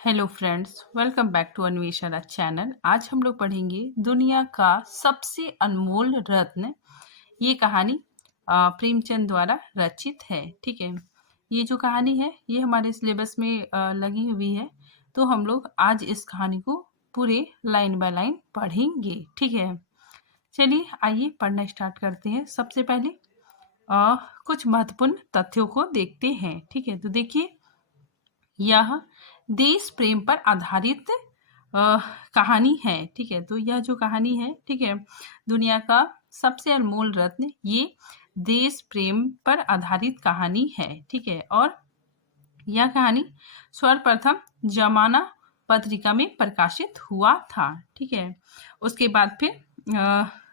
Hello friends, welcome back to Anveshana channel. आज हम लोग पढ़ेंगे दुनिया का सबसे अनमोल रत्न। ये कहानी प्रेमचंद द्वारा रचित है। ठीक है, ये जो कहानी है ये हमारे सिलेबस में लगी हुई है, तो हम लोग आज इस कहानी को पूरे लाइन बाय लाइन पढ़ेंगे। ठीक है, चलिए आइए पढ़ना स्टार्ट करते हैं। सबसे पहले कुछ महत्वपूर्ण तथ्यों को देखते हैं। ठीक है, तो देखिए, यह देश प्रेम पर आधारित कहानी है। ठीक है, तो यह जो कहानी है, ठीक है, दुनिया का सबसे अनमोल रत्न, ये देश प्रेम पर आधारित कहानी है। ठीक है, और यह कहानी सर्वप्रथम जमाना पत्रिका में प्रकाशित हुआ था। ठीक है, उसके बाद फिर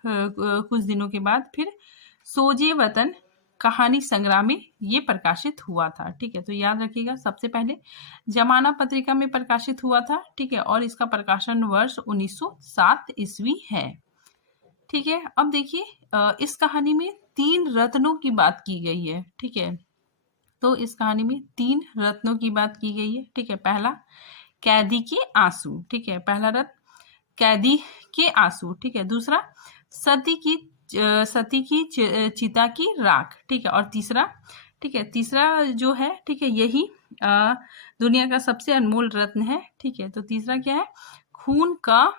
कुछ दिनों के बाद फिर सोजे वतन कहानी संग्रह में ये प्रकाशित हुआ था। ठीक है, तो याद रखिएगा, सबसे पहले जमाना पत्रिका में प्रकाशित हुआ था। ठीक है, और इसका प्रकाशन वर्ष 1907 ईस्वी है। ठीक है, अब देखिए, इस कहानी में 3 रत्नों की बात की गई है। ठीक है, तो इस कहानी में 3 रत्नों की बात की गई है। ठीक है, पहला कैदी के आंसू। ठीक है, पहला रत्न कैदी के आंसू। ठीक है, दूसरा सती की चिता की राख। ठीक है, और तीसरा, ठीक है, तीसरा जो है, ठीक है, यही दुनिया का सबसे अनमोल रत्न है। ठीक है, तो तीसरा क्या है? खून का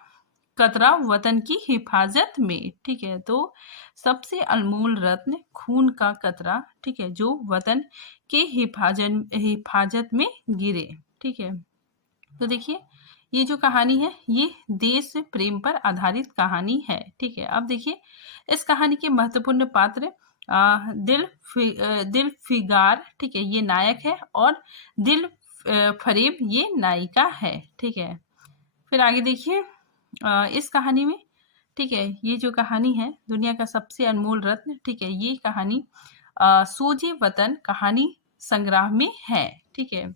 कतरा वतन की हिफाजत में। ठीक है, तो सबसे अनमोल रत्न खून का कतरा, ठीक है, जो वतन के हिफाजत में गिरे। ठीक है, तो देखिए, ये जो कहानी है ये देश प्रेम पर आधारित कहानी है। ठीक है, अब देखिए, इस कहानी के महत्वपूर्ण पात्र दिल फिगार, ठीक है, ये नायक है, और दिल फरेब ये नायिका है। ठीक है, फिर आगे देखिए, इस कहानी में, ठीक है, ये जो कहानी है दुनिया का सबसे अनमोल रत्न, ठीक है, ये कहानी सोजे वतन कहानी संग्रह में है। ठीक है,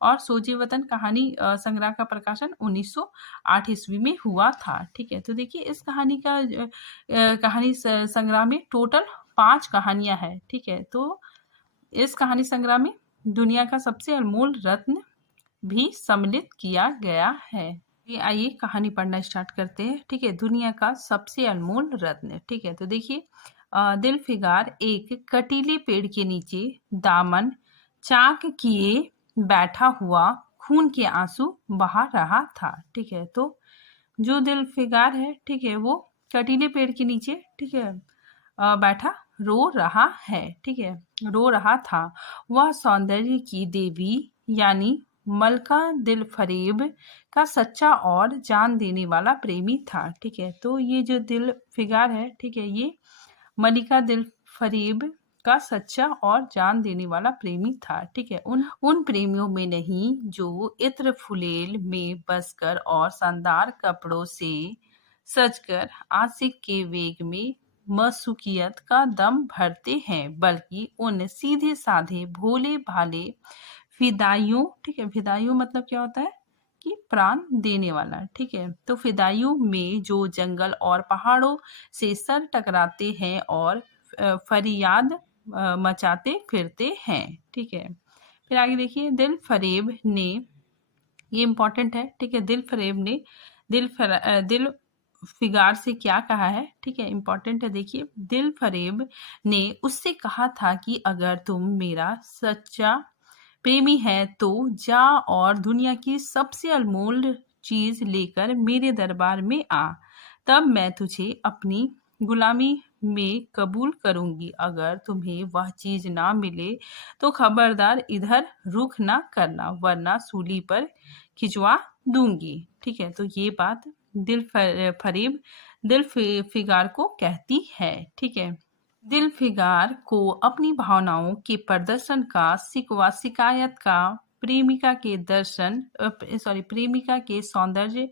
और सोजे वतन कहानी संग्रह का प्रकाशन 1908 ईस्वी में हुआ था। ठीक है, तो देखिए, इस कहानी का कहानी संग्रह में टोटल 5 कहानियां हैं। ठीक है, तो इस कहानी संग्रह में दुनिया का सबसे अनमोल रत्न भी सम्मिलित किया गया है। ये आइए कहानी पढ़ना स्टार्ट करते हैं। ठीक है, दुनिया का सबसे अनमोल रत्न। ठीक है, तो देखिए, दिल फिगार एक कटीले पेड़ के नीचे दामन चाक किए बैठा हुआ खून के आंसू बहा रहा था। ठीक है, तो जो दिल फिगार है, ठीक है, वो कटीले पेड़ के नीचे, ठीक है, बैठा रो रहा है। ठीक है, रो रहा था। वह सौंदर्य की देवी यानी मलका दिल फरेब का सच्चा और जान देने वाला प्रेमी था। ठीक है, तो ये जो दिल फिगार है, ठीक है, ये मलिका दिल फरेब का सच्चा और जान देने वाला प्रेमी था। ठीक है, उन प्रेमियों में नहीं जो इत्र फुलेल में बसकर और शानदार कपड़ों से सजकर आशिक के वेग में मसूकियत का दम भरते हैं, बल्कि उन सीधे साधे भोले भाले फिदाइयों, ठीक है, फिदाइयों मतलब क्या होता है कि प्राण देने वाला। ठीक है, तो फिदाइयों में जो जंगल और पहाड़ों से सर टकराते हैं और फरियाद मचाते फिरते हैं। ठीक है, फिर आगे देखिए, दिल फरेब ने, ये इम्पोर्टेंट है, ठीक है, दिल फिगार से क्या कहा है? ठीक है, इम्पोर्टेंट है, देखिए, दिल फरेब ने उससे कहा था कि अगर तुम मेरा सच्चा प्रेमी है तो जा और दुनिया की सबसे अनमोल चीज लेकर मेरे दरबार में आ, तब मैं तुझे अपनी गुलामी में कबूल करूंगी। अगर तुम्हें वह चीज ना मिले तो खबरदार इधर रुख ना करना, वरना सूली पर खिंचवा दूंगी। ठीक है, तो ये बात फरेब दिल फिगार को कहती है। ठीक है, दिल फिगार को अपनी भावनाओं के प्रदर्शन का शिकायत का प्रेमिका के सौंदर्य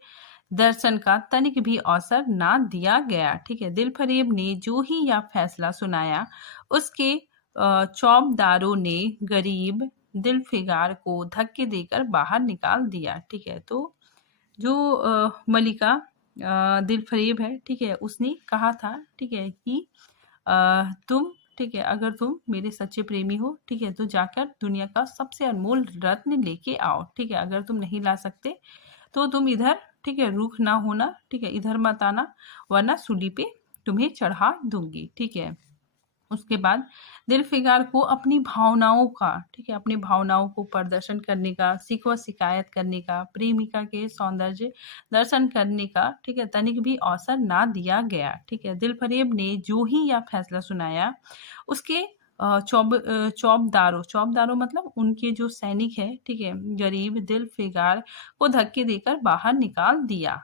दर्शन का तनिक भी अवसर ना दिया गया। ठीक है, दिल फरेब ने जो ही यह फैसला सुनाया, उसके चौबदारों ने गरीब दिल फिगार को धक्के देकर बाहर निकाल दिया। ठीक है, तो जो मलिका दिल फरेब है, ठीक है, उसने कहा था, ठीक है, कि तुम, ठीक है, अगर तुम मेरे सच्चे प्रेमी हो, ठीक है, तो जाकर दुनिया का सबसे अनमोल रत्न लेके आओ, ठीक है। अगर तुम नहीं ला सकते तो तुम इधर, ठीक है, रूख ना होना, ठीक है, इधर मत आना, वरना सूली पे तुम्हें चढ़ा दूंगी, ठीक है। उसके बाद दिलफिगार को अपनी भावनाओं का, ठीक है, अपनी भावनाओं को प्रदर्शन करने का, शिकवा शिकायत करने का, प्रेमिका के सौंदर्य दर्शन करने का, ठीक है, तनिक भी अवसर ना दिया गया, ठीक है। दिलफरेब ने जो ही यह फैसला सुनाया, उसके चौबदारों मतलब उनके जो सैनिक है, ठीक है, गरीब दिलफिगार को धक्के देकर बाहर निकाल दिया।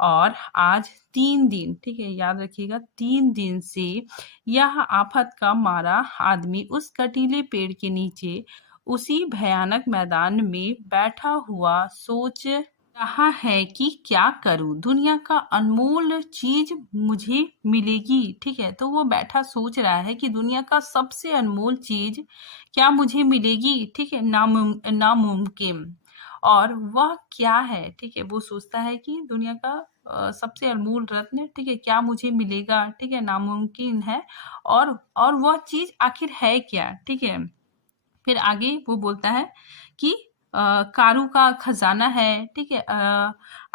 और आज 3 दिन, ठीक है, याद रखिएगा, 3 दिन से यह आफत का मारा आदमी उस कटीले पेड़ के नीचे उसी भयानक मैदान में बैठा हुआ सोच रहा है कि क्या करूं, दुनिया का अनमोल चीज मुझे मिलेगी, ठीक है। तो वो बैठा सोच रहा है कि दुनिया का सबसे अनमोल चीज क्या मुझे मिलेगी, ठीक है, नामुमकिन। और वह क्या है, ठीक है, वो सोचता है कि दुनिया का सबसे अनमोल रत्न, ठीक है, क्या मुझे मिलेगा, ठीक है, नामुमकिन है। और वह चीज आखिर है क्या, ठीक है। फिर आगे वो बोलता है कि कारू का खजाना है, ठीक है,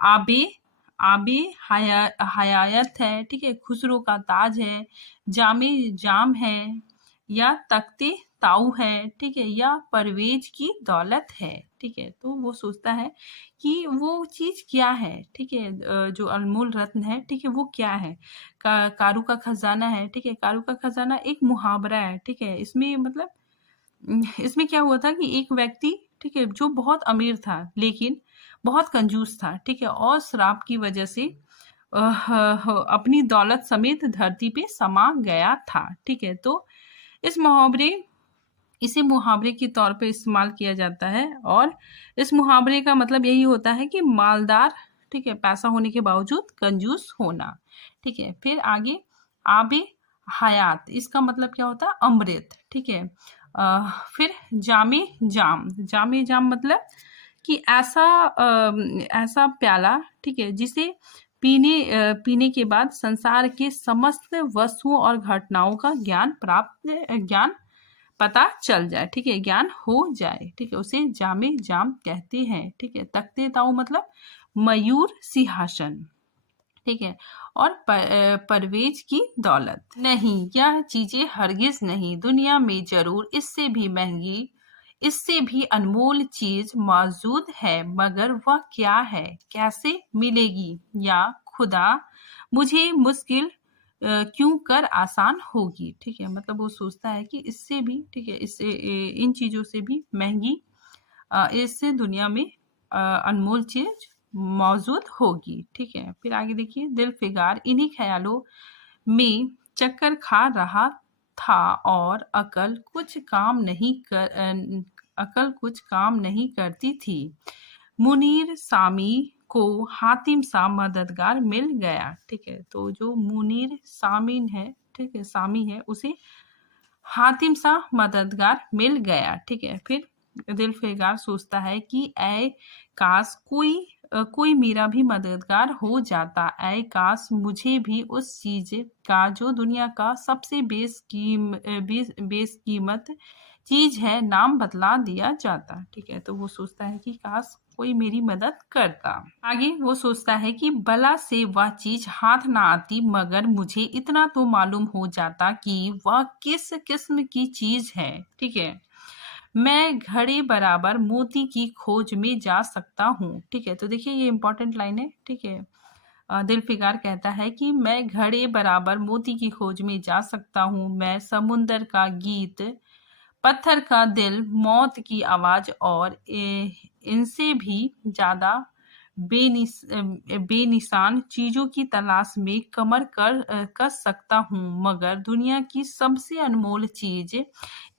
आबे आबे हयायत है, ठीक है, खुसरो का ताज है, जामे जाम है, या तख्ते ताऊ है, ठीक है, या परवेज की दौलत है, ठीक है। तो वो सोचता है कि वो चीज क्या है, ठीक है, जो अनमोल रत्न है, ठीक है, वो क्या है। कारू का खजाना है, ठीक है, कारू का खजाना एक मुहावरा है, ठीक है। इसमें मतलब इसमें क्या हुआ था कि एक व्यक्ति, ठीक है, जो बहुत अमीर था लेकिन बहुत कंजूस था, ठीक है, और श्राप की वजह से अपनी दौलत समेत धरती पे समा गया था, ठीक है। तो इस मुहावरे इसे मुहावरे के तौर पे इस्तेमाल किया जाता है, और इस मुहावरे का मतलब यही होता है कि मालदार, ठीक है, पैसा होने के बावजूद कंजूस होना, ठीक है। फिर आगे आबे हयात, इसका मतलब क्या होता है, अमृत, ठीक है। फिर जामे जाम मतलब कि ऐसा प्याला, ठीक है, जिसे पीने के बाद संसार के समस्त वस्तुओं और घटनाओं का ज्ञान पता चल जाए, ठीक है, ज्ञान हो जाए, ठीक है, उसे जामे जाम कहते हैं, ठीक है। तख्ते ताऊ मतलब मयूर सिंहासन, ठीक है। और परवेज की दौलत नहीं, यह चीजें हरगिज नहीं, दुनिया में जरूर इससे भी महंगी, इससे भी अनमोल चीज मौजूद है, मगर वह क्या है, कैसे मिलेगी, या खुदा मुझे मुश्किल क्यों कर आसान होगी, ठीक है। मतलब वो सोचता है कि इससे भी, ठीक है, इससे इन चीजों से भी महंगी इससे दुनिया में अनमोल चीज मौजूद होगी, ठीक है। फिर आगे देखिए, दिलफिगार इन्हीं ख्यालों में चक्कर खा रहा था और अकल कुछ काम नहीं करती थी। मुनीर सामी को हातिम सा मददगार मिल गया, ठीक है। तो जो मुनीर सामीन है, ठीक है, सामी है, उसे हातिम सा मददगार मिल गया, ठीक है। फिर दिलफिगार सोचता है कि ऐ काश कोई मेरा भी मददगार हो जाता, ऐ काश मुझे भी उस चीज का जो दुनिया का सबसे बेशकीमत चीज है नाम बतला दिया जाता, ठीक है। तो वो सोचता है कि काश कोई मेरी मदद करता। आगे वो सोचता है कि भला से वह चीज हाथ ना आती, मगर मुझे इतना तो मालूम हो जाता कि वह किस किस्म की चीज है, ठीक है। मैं घड़े बराबर मोती की खोज में जा सकता हूँ, ठीक है। तो देखिए ये इंपॉर्टेंट लाइन है, ठीक है। दिलफिगार कहता है कि मैं घड़े बराबर मोती की खोज में जा सकता हूँ, मैं समुंदर का गीत, पत्थर का दिल, मौत की आवाज और इनसे भी ज्यादा बेनिशान चीजों की तलाश में कमर कस सकता हूँ, मगर दुनिया की सबसे अनमोल चीज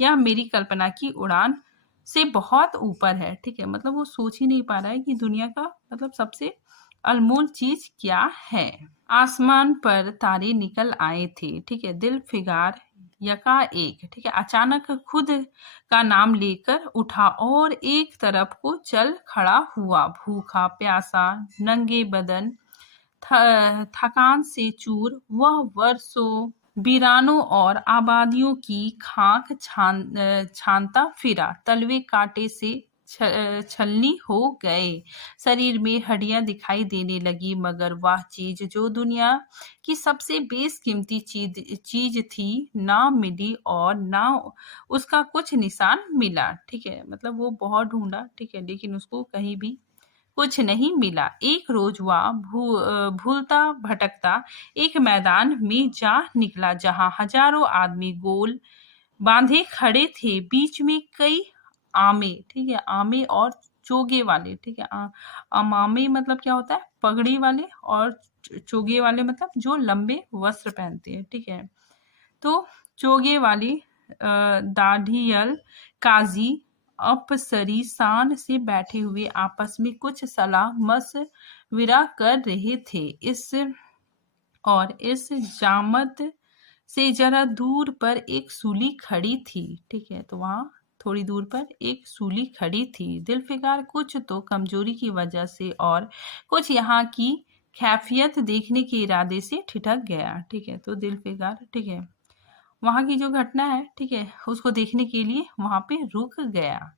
या मेरी कल्पना की उड़ान से बहुत ऊपर है, ठीक है। मतलब वो सोच ही नहीं पा रहा है कि दुनिया का मतलब सबसे अनमोल चीज क्या है। आसमान पर तारे निकल आए थे, ठीक है। दिलफिगार यकाएक, ठीक है, अचानक खुद का नाम लेकर उठा और एक तरफ को चल खड़ा हुआ, भूखा प्यासा, नंगे बदन, थकान से चूर। वह वीरानों और आबादियों की खाक छानता फिरा, तलवे कांटे से छलनी हो गए, शरीर में हड्डियां दिखाई देने लगी, मगर वह चीज जो दुनिया की सबसे बेशकीमती चीज थी ना मिली और ना उसका कुछ निशान मिला। ठीक है, मतलब वो बहुत ढूंढा, ठीक है, लेकिन उसको कहीं भी कुछ नहीं मिला। एक रोज वह भूलता भटकता एक मैदान में जा निकला, जहां हजारों आदमी गोल बांधे खड़े थे, बीच में कई आमे, ठीक है, आमे और चोगे वाले, ठीक है, अमामे मतलब क्या होता है, पगड़ी वाले, और चोगे वाले मतलब जो लंबे वस्त्र पहनते हैं, ठीक है। तो चोगे वाली दाढ़ियल काजी अफसरी शान से बैठे हुए आपस में कुछ सलाह मशविरा कर रहे थे। इस जामत से जरा दूर पर एक सूली खड़ी थी, ठीक है, तो वहां थोड़ी दूर पर एक सूली खड़ी थी। दिलफिकार कुछ तो कमजोरी की वजह से और कुछ यहाँ की कैफियत देखने के इरादे से ठिठक गया, ठीक है। तो दिलफिकार, ठीक है, वहां की जो घटना है, ठीक है, उसको देखने के लिए वहां पे रुक गया।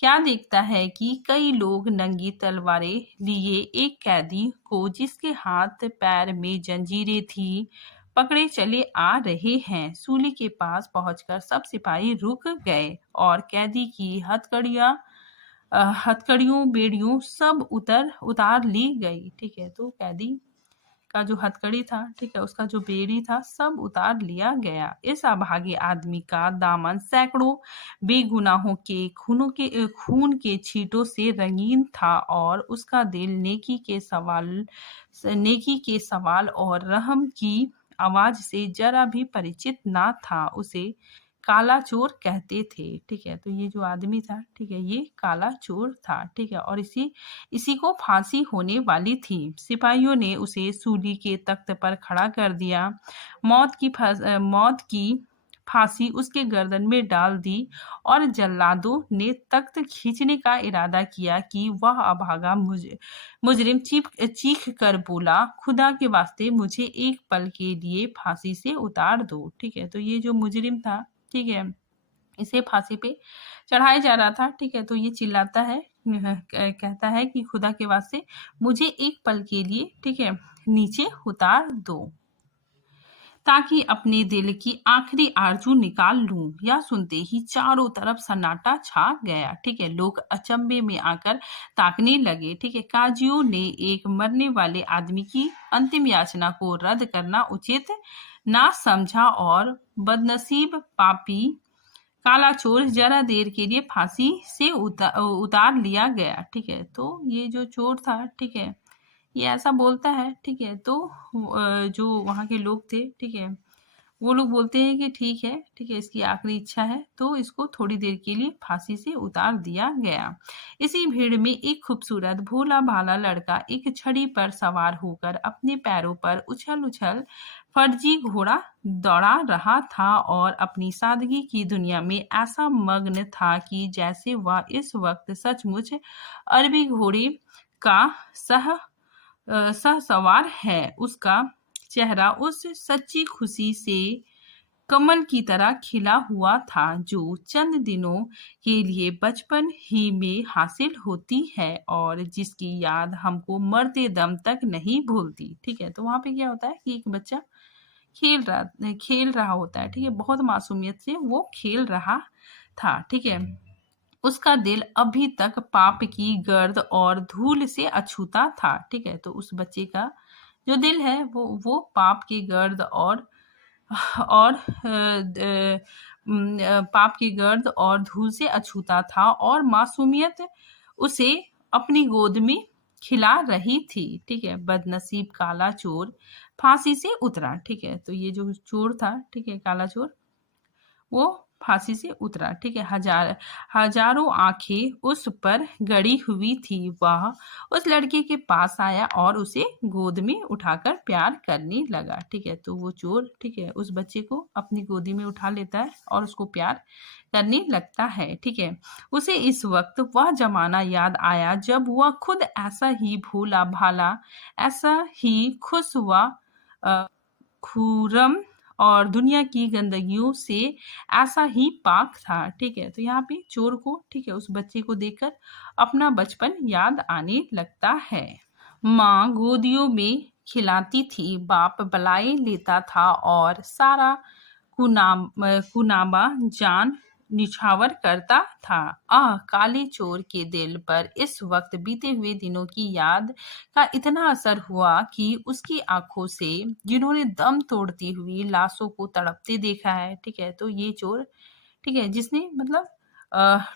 क्या देखता है कि कई लोग नंगी तलवारें लिए एक कैदी को, जिसके हाथ पैर में जंजीरें थी, पकड़े चले आ रहे हैं। सूली के पास पहुंचकर सब सिपाही रुक गए और कैदी की हथकड़ियों बेड़ियों सब उतार ली गई, ठीक है। तो कैदी का जो हथकड़ी था, ठीक है, उसका जो बेड़ी था, सब उतार लिया गया। इस अभागे आदमी का दामन सैकड़ों बेगुनाहों के खून के छींटों से रंगीन था और उसका दिल नेकी के सवाल और रहम की आवाज से जरा भी परिचित ना था। उसे काला चोर कहते थे, ठीक है। तो ये जो आदमी था, ठीक है, ये काला चोर था, ठीक है, और इसी को फांसी होने वाली थी। सिपाहियों ने उसे सूली के तख्त पर खड़ा कर दिया। मौत की फांसी उसके गर्दन में डाल दी और जल्लादों ने तख्त खींचने का इरादा किया कि वह अभागा मुजरिम चीख कर बोला, खुदा के वास्ते मुझे एक पल के लिए फांसी से उतार दो, ठीक है। तो ये जो मुजरिम था, ठीक है, इसे फांसी पे चढ़ाया जा रहा था, ठीक है। तो ये चिल्लाता है, कहता है कि खुदा के वास्ते मुझे एक पल के लिए, ठीक है, नीचे उतार दो, ताकि अपने दिल की आखिरी आरजू निकाल लूं। यह सुनते ही चारों तरफ सन्नाटा छा गया, ठीक है। लोग अचंभे में आकर ताकने लगे, ठीक है। काजियों ने एक मरने वाले आदमी की अंतिम याचना को रद्द करना उचित ना समझा और बदनसीब पापी काला चोर जरा देर के लिए फांसी से उतार लिया गया, ठीक है। तो ये जो चोर था, ठीक है, ये ऐसा बोलता है, ठीक है। तो जो वहां के लोग थे, ठीक है, वो लोग बोलते हैं कि ठीक है, ठीक है, इसकी आखिरी इच्छा है, तो इसको थोड़ी देर के लिए फांसी से उतार दिया गया। इसी भीड़ में एक खूबसूरत भोला भाला लड़का एक छड़ी पर सवार होकर अपने पैरों पर उछल उछल फर्जी घोड़ा दौड़ा रहा था और अपनी सादगी की दुनिया में ऐसा मग्न था कि जैसे वह इस वक्त सचमुच अरबी घोड़े का सहसवार है। उसका चेहरा उस सच्ची खुशी से कमल की तरह खिला हुआ था जो चंद दिनों के लिए बचपन ही में हासिल होती है और जिसकी याद हमको मरते दम तक नहीं भूलती, ठीक है। तो वहां पे क्या होता है कि एक बच्चा खेल रहा होता है, ठीक है, बहुत मासूमियत से वो खेल रहा था, ठीक है। उसका दिल अभी तक पाप की गर्द और धूल से अछूता था, ठीक है। तो उस बच्चे का जो दिल है वो पाप की गर्द और पाप की गर्द और धूल से अछूता था और मासूमियत उसे अपनी गोद में खिला रही थी, ठीक है। बदनसीब काला चोर फांसी से उतरा, ठीक है। तो ये जो चोर था, ठीक है, काला चोर, वो फांसी से उतरा, ठीक है। हजारों आंखें उस पर गड़ी हुई थी। वह उस लड़के के पास आया और उसे गोद में उठाकर प्यार करने लगा, ठीक है। तो वो चोर, ठीक है, उस बच्चे को अपनी गोदी में उठा लेता है और उसको प्यार करने लगता है, ठीक है। उसे इस वक्त वह जमाना याद आया जब वह खुद ऐसा ही भोला भाला, ऐसा ही खुश व खुरम और दुनिया की गंदगियों से ऐसा ही पाक था। ठीक है, तो यहाँ पे चोर को, ठीक है, उस बच्चे को देखकर अपना बचपन याद आने लगता है। माँ गोदियों में खिलाती थी, बाप बलाई लेता था और सारा कुनाबा जान निछावर करता था। काले चोर के दिल पर इस वक्त बीते हुए दिनों की याद का इतना असर हुआ कि उसकी आंखों से, जिन्होंने दम तोड़ती हुई लाशों को तड़पते देखा है, ठीक है, तो ये चोर, ठीक है, जिसने मतलब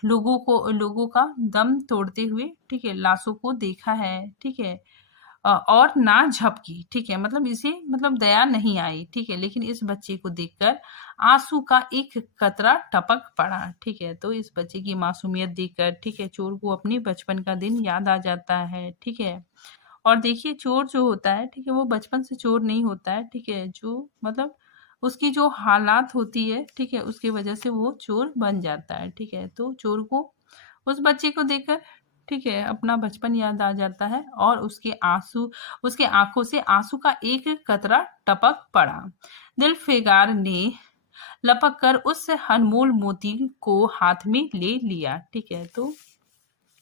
लोगों का दम तोड़ते हुए, ठीक है, लाशों को देखा है, ठीक है, और ना झपकी, ठीक है, मतलब इसे मतलब दया नहीं आई, ठीक है, लेकिन इस बच्चे को देखकर आंसू का एक कतरा टपक पड़ा। ठीक है, तो इस बच्चे की मासूमियत देखकर, ठीक है, चोर को अपने बचपन का दिन याद आ जाता है। ठीक है, और देखिए चोर जो होता है, ठीक है, वो बचपन से चोर नहीं होता है, ठीक है, जो मतलब उसकी जो हालात होती है, ठीक है, उसकी वजह से वो चोर बन जाता है। ठीक है, तो चोर को उस बच्चे को देखकर, ठीक है, अपना बचपन याद आ जाता है और उसके आंखों से आंसू का एक कतरा टपक पड़ा। दिलफिगार ने लपक कर उस अनमोल मोती को हाथ में ले लिया। ठीक है, तो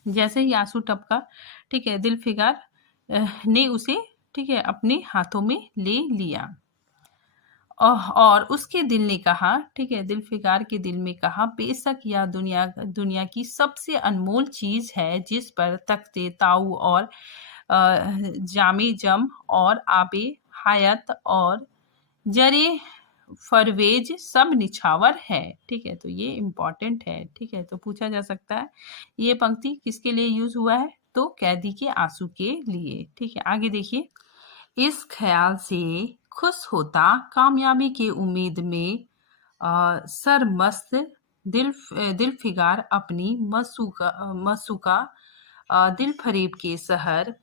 जैसे ही आंसू टपका, ठीक है, दिलफिगार ने उसे, ठीक है, अपने हाथों में ले लिया। और उसके दिल ने कहा, ठीक है, दिलफिगार के दिल में कहा, बेशक यह दुनिया की सबसे अनमोल चीज है, जिस पर तख्ते ताऊ और जामे जम और आबे हयात और जरे फरवेज सब निछावर है। ठीक है, तो ये इम्पोर्टेंट है। ठीक है, तो पूछा जा सकता है ये पंक्ति किसके लिए यूज हुआ है, तो कैदी के आंसू के लिए। ठीक है, आगे देखिए। इस ख्याल से खुश होता, कामयाबी के उम्मीद में सरमस्त दिलफिगार अपनी मसूका दिल फरेब के शहर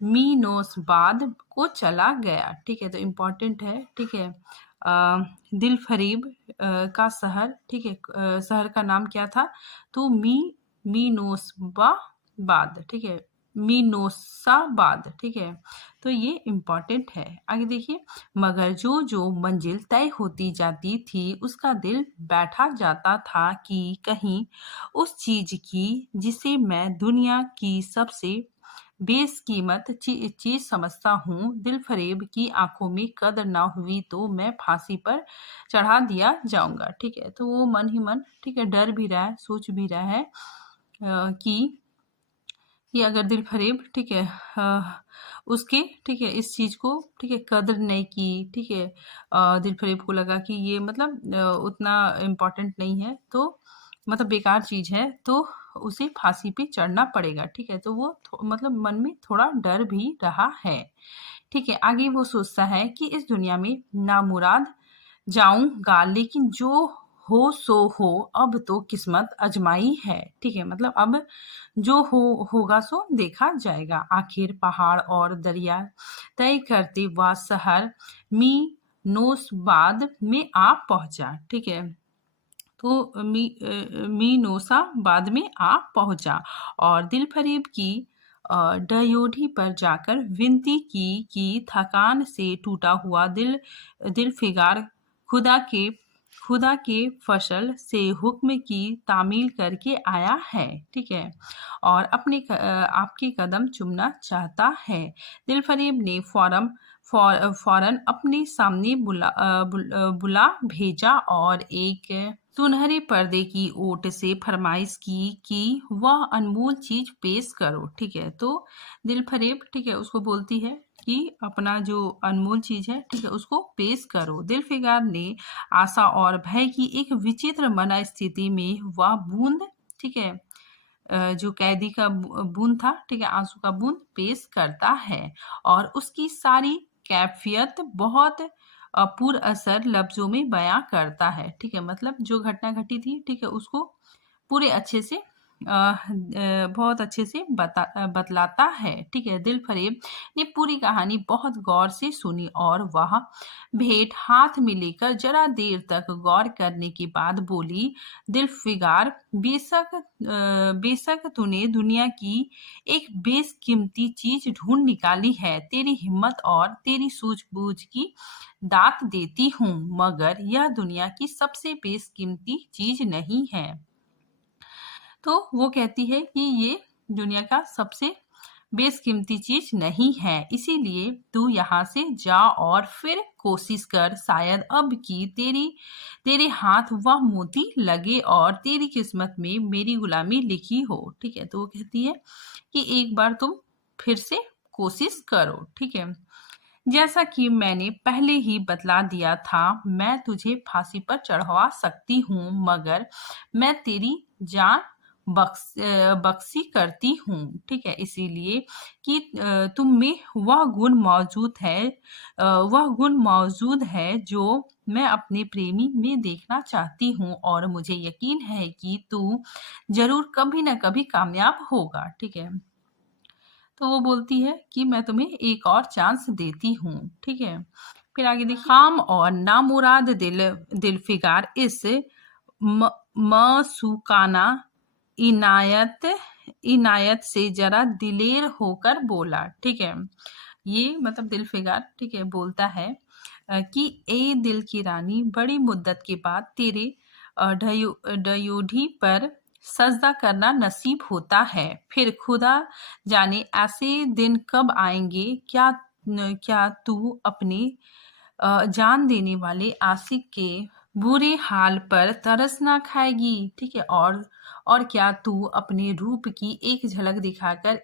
मीनोसबाद को चला गया। ठीक है, तो इम्पोर्टेंट है। ठीक है, दिल फरेब का शहर, ठीक है, शहर का नाम क्या था, तो मीनोसबाद, ठीक है, मीनोसाबाद। ठीक है, तो ये इम्पोर्टेंट है। आगे देखिए। मगर जो जो मंजिल तय होती जाती थी, उसका दिल बैठा जाता था कि कहीं उस चीज की जिसे मैं दुनिया की सबसे बेशकीमत चीज समझता हूँ, दिल फरेब की आंखों में कदर ना हुई तो मैं फांसी पर चढ़ा दिया जाऊंगा। ठीक है, तो वो मन ही मन, ठीक है, डर भी रहा है, सोच भी रहा है कि अगर दिल फरेब, ठीक है, उसके, ठीक है, इस चीज को, ठीक है, कदर नहीं की, ठीक है, दिल फरेब को लगा कि ये मतलब उतना इम्पोर्टेंट नहीं है, तो मतलब बेकार चीज है, तो उसे फांसी पे चढ़ना पड़ेगा। ठीक है, तो वो मतलब मन में थोड़ा डर भी रहा है। ठीक है, आगे वो सोचता है कि इस दुनिया में नामुराद जाऊंगा, लेकिन जो हो सो हो, अब तो किस्मत अजमाई है। ठीक है, मतलब अब जो होगा सो देखा जाएगा। आखिर पहाड़ और दरिया तय करते वह शहर मीनोसबाद में आ पहुंचा। ठीक है, तो मीनोसाबाद में आ पहुंचा और दिल फरेब की डयोढ़ी पर जाकर विनती की कि थकान से टूटा हुआ दिल फिगार खुदा के फसल से हुक्म की तामील करके आया है। ठीक है, और आपके कदम चुमना चाहता है। दिल फरेब ने फौरन अपने सामने बुला भेजा और एक सुनहरे पर्दे की ओट से फरमाइश की कि वह अनमोल चीज पेश करो। ठीक है, तो दिल फरेब, ठीक है, उसको बोलती है कि अपना जो अनमोल चीज है, ठीक है, उसको पेश करो। दिलफिगार ने आशा और भय की एक विचित्र मन स्थिति में वह बूंद, ठीक है, जो कैदी का बूंद था, ठीक है, आंसू का बूंद पेश करता है और उसकी सारी कैफियत बहुत पुर असर लफ्जों में बयां करता है। ठीक है, मतलब जो घटना घटी थी, ठीक है, उसको पूरे अच्छे से बहुत अच्छे से बतलाता है। ठीक है, दिलफरेब ने पूरी कहानी बहुत गौर से सुनी और वह भेंट हाथ में लेकर जरा देर तक गौर करने के बाद बोली, दिलफिगार, बेशक तूने दुनिया की एक बेशकीमती चीज ढूंढ निकाली है। तेरी हिम्मत और तेरी सूझबूझ की दात देती हूँ, मगर यह दुनिया की सबसे बेशकीमती चीज नहीं है। तो वो कहती है कि ये दुनिया का सबसे बेशकीमती चीज नहीं है, इसीलिए तू यहाँ से जा और फिर कोशिश कर, शायद अब की तेरे हाथ वह मोती लगे और तेरी किस्मत में मेरी गुलामी लिखी हो। ठीक है, तो वो कहती है कि एक बार तुम फिर से कोशिश करो। ठीक है, जैसा कि मैंने पहले ही बतला दिया था, मैं तुझे फांसी पर चढ़वा सकती हूँ, मगर मैं तेरी जान बख्शी करती हूँ। ठीक है, इसीलिए कि तुम में वह गुण मौजूद है जो मैं अपने प्रेमी में देखना चाहती हूँ, और मुझे यकीन है कि तू जरूर कभी न कभी कामयाब होगा। ठीक है, तो वो बोलती है कि मैं तुम्हें एक और चांस देती हूँ। ठीक है, फिर आगे देखिए, खाम और नामुराद दिलफिगार इस मसूकाना इनायत से जरा दिलेर होकर बोला। ठीक है, ये मतलब दिलफिगार, ठीक है, बोलता है कि ए दिल की रानी, बड़ी मुद्दत के बाद तेरे ड्यूढ़ी पर सजदा करना नसीब होता है। फिर खुदा जाने ऐसे दिन कब आएंगे, क्या तू अपने जान देने वाले आशिक के बुरे हाल पर तरस ना खाएगी। ठीक है, और क्या तू अपने रूप की एक झलक दिखाकर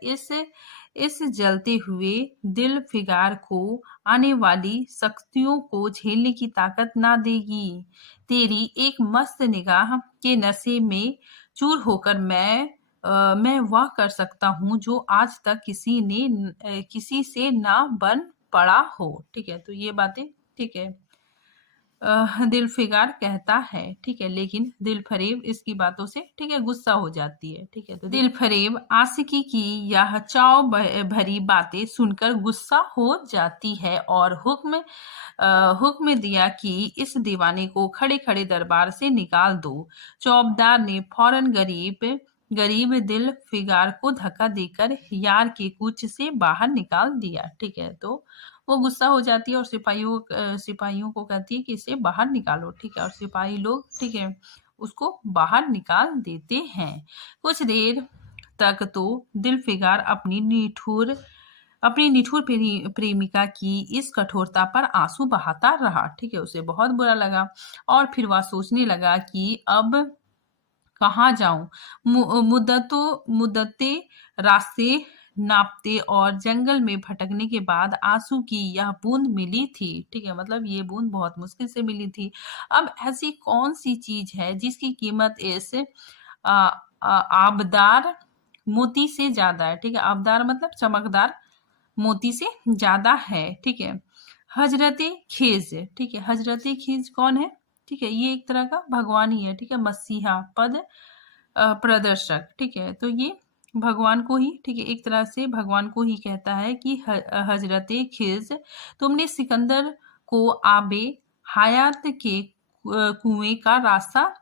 इस जलते हुए दिल फिगार को आने वाली सख्तियों को झेलने की ताकत ना देगी। तेरी एक मस्त निगाह के नशे में चूर होकर मैं वह कर सकता हूँ जो आज तक किसी से ना बन पड़ा हो। ठीक है, तो ये बातें, ठीक है, दिलफिगार कहता है। ठीक है, लेकिन दिलफरेब इसकी बातों से, ठीक है, गुस्सा हो जाती है। ठीक है, तो दिलफरेब आशिकी की यह चाव भरी बातें सुनकर गुस्सा हो जाती है और हुक्म दिया कि इस दीवाने को खड़े खड़े दरबार से निकाल दो। चौबदार ने फौरन गरीब दिल फिगार को धक्का देकर यार के कूच से बाहर निकाल दिया। ठीक है, तो वो गुस्सा हो जाती है और सिपाहियों को कहती है कि इसे बाहर निकालो। ठीक है, और सिपाही लोग, ठीक है, उसको बाहर निकाल देते हैं। कुछ देर तक तो दिलफिगार अपनी निठुर प्रेमिका की इस कठोरता पर आंसू बहाता रहा। ठीक है, उसे बहुत बुरा लगा और फिर वह सोचने लगा कि अब कहाँ जाऊं। मुद्दते रास्ते नापते और जंगल में भटकने के बाद आंसू की यह बूंद मिली थी। ठीक है, मतलब ये बूंद बहुत मुश्किल से मिली थी। अब ऐसी कौन सी चीज है जिसकी कीमत इस आबदार मोती से ज्यादा है। ठीक है, आबदार मतलब चमकदार मोती से ज्यादा है। ठीक है, हजरते खिज। ठीक है, हजरते खिज कौन है? ठीक है, ये एक तरह का भगवान ही है। ठीक है, मसीहा पद प्रदर्शक। ठीक है, तो ये भगवान को ही, ठीक है, एक तरह से भगवान को ही कहता है कि हजरते खिज, तुमने सिकंदर को आबे हयात के कुएं का रास्ता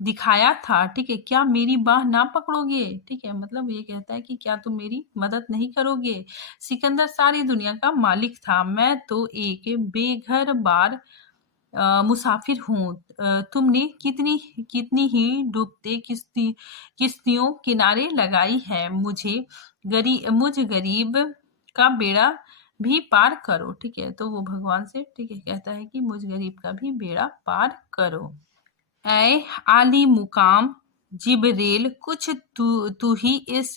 दिखाया था। ठीक है, क्या मेरी बाह ना पकड़ोगे? ठीक है, मतलब ये कहता है कि क्या तुम मेरी मदद नहीं करोगे? सिकंदर सारी दुनिया का मालिक था, मैं तो एक बेघर बार मुसाफिर हूँ। तुमने कितनी ही डूबते किश्तियों किनारे लगाई है। मुझ गरीब का बेड़ा भी पार करो। ठीक है, तो वो भगवान से, ठीक है, कहता है कि मुझ गरीब का भी बेड़ा पार करो। ऐ आली मुकाम जिबरेल, कुछ तू ही इस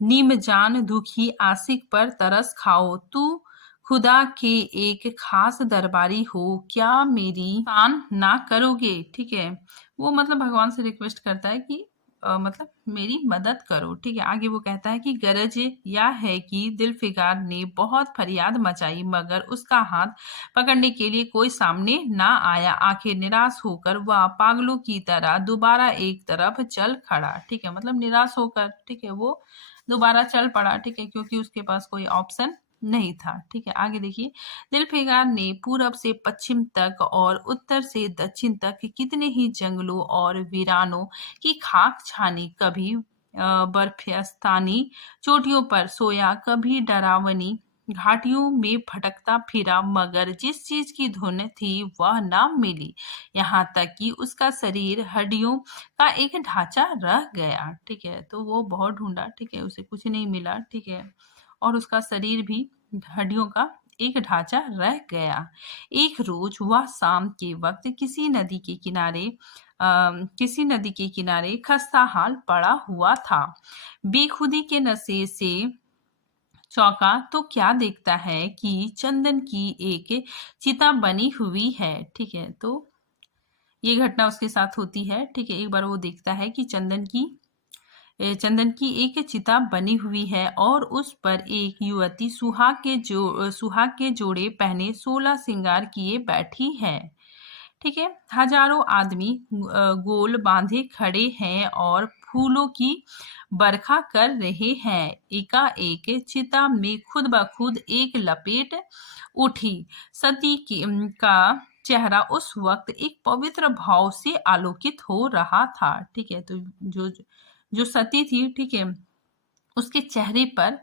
निमजान दुखी आशिक पर तरस खाओ। तू खुदा के एक खास दरबारी हो, क्या मेरी कान ना करोगे? ठीक है, वो मतलब भगवान से रिक्वेस्ट करता है कि मतलब मेरी मदद करो। ठीक है, आगे वो कहता है कि गरज यह है कि दिलफिकार ने बहुत फरियाद मचाई मगर उसका हाथ पकड़ने के लिए कोई सामने ना आया। आखिर निराश होकर वह पागलों की तरह दोबारा एक तरफ चल खड़ा। ठीक है, मतलब निराश होकर, ठीक है, वो दोबारा चल पड़ा। ठीक है, क्योंकि उसके पास कोई ऑप्शन नहीं था। ठीक है, आगे देखिए। दिलफिकार ने पूरब से पश्चिम तक और उत्तर से दक्षिण तक कितने ही जंगलों और वीरानों की खाक छानी। कभी बर्फस्तानी चोटियों पर सोया, कभी डरावनी घाटियों में भटकता फिरा मगर जिस चीज की धुन थी वह न मिली। यहाँ तक कि उसका शरीर हड्डियों का एक ढांचा रह गया। ठीक है, तो वो बहुत ढूंढा। ठीक है, उसे कुछ नहीं मिला। ठीक है, और उसका शरीर भी हड्डियों का एक ढांचा रह गया। एक रोज वह शाम के वक्त किसी नदी के किनारे खस्ता हाल पड़ा हुआ था। बेखुदी के नशे से चौंका तो क्या देखता है कि चंदन की एक चिता बनी हुई है। ठीक है, तो ये घटना उसके साथ होती है। ठीक है, एक बार वो देखता है कि चंदन की एक चिता बनी हुई है और उस पर एक युवती सुहाग के जोड़े पहने 16 श्रृंगार किए बैठी है। ठीक है, हजारों आदमी गोल बांधे खड़े हैं और फूलों की बरखा कर रहे हैं। एकाएक चिता में खुद ब खुद एक लपेट उठी। का चेहरा उस वक्त एक पवित्र भाव से आलोकित हो रहा था। ठीक है, तो जो जो सती थी, ठीक है, उसके चेहरे पर